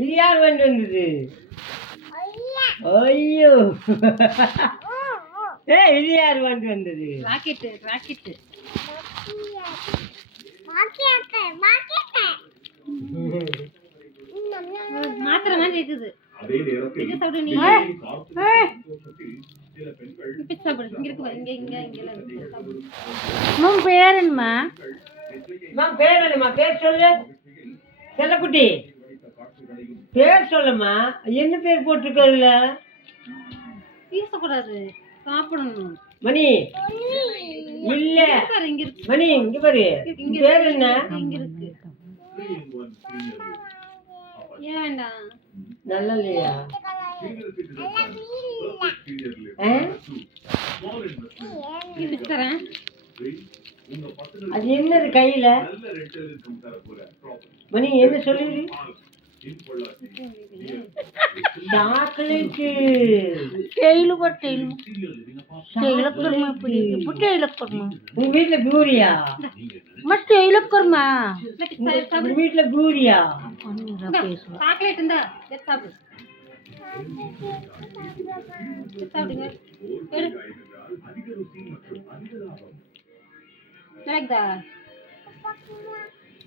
இது யார் வந்து வந்தது? ஐயோ இது யார் வந்து வந்தது? ராக்கெட் ராக்கெட் மாத்திர மாதிரி இருக்குது. பேர் என்னம்மா? பேர் என்னம்மா? பேர் சொல்லு செல்லக்குட்டி. பேர் சொல்லுமா. என்ன பேர் போட்டிருக்கல? பேசக்கூடாது, சாப்பிடணும். மணி இல்ல மணி இங்க பாரு. பேர் என்ன? இங்க இருக்கு. ஏன் வேண்டாம்? நல்லா இல்லையா? அது என்னது கையில? மணி என்ன சொல்லுது? சாக்லேட். உங்க வீட்டுல பூரியா? உங்க வீட்டுல பூரியா? சாக்லேட் இருந்தா சாப்பிடு. சாப்பிடுங்க.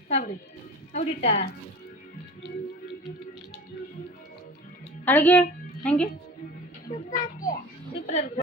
சாப்பிடு. சாப்பிட்டா அழகே அங்கே சூப்பரா இருக்கு.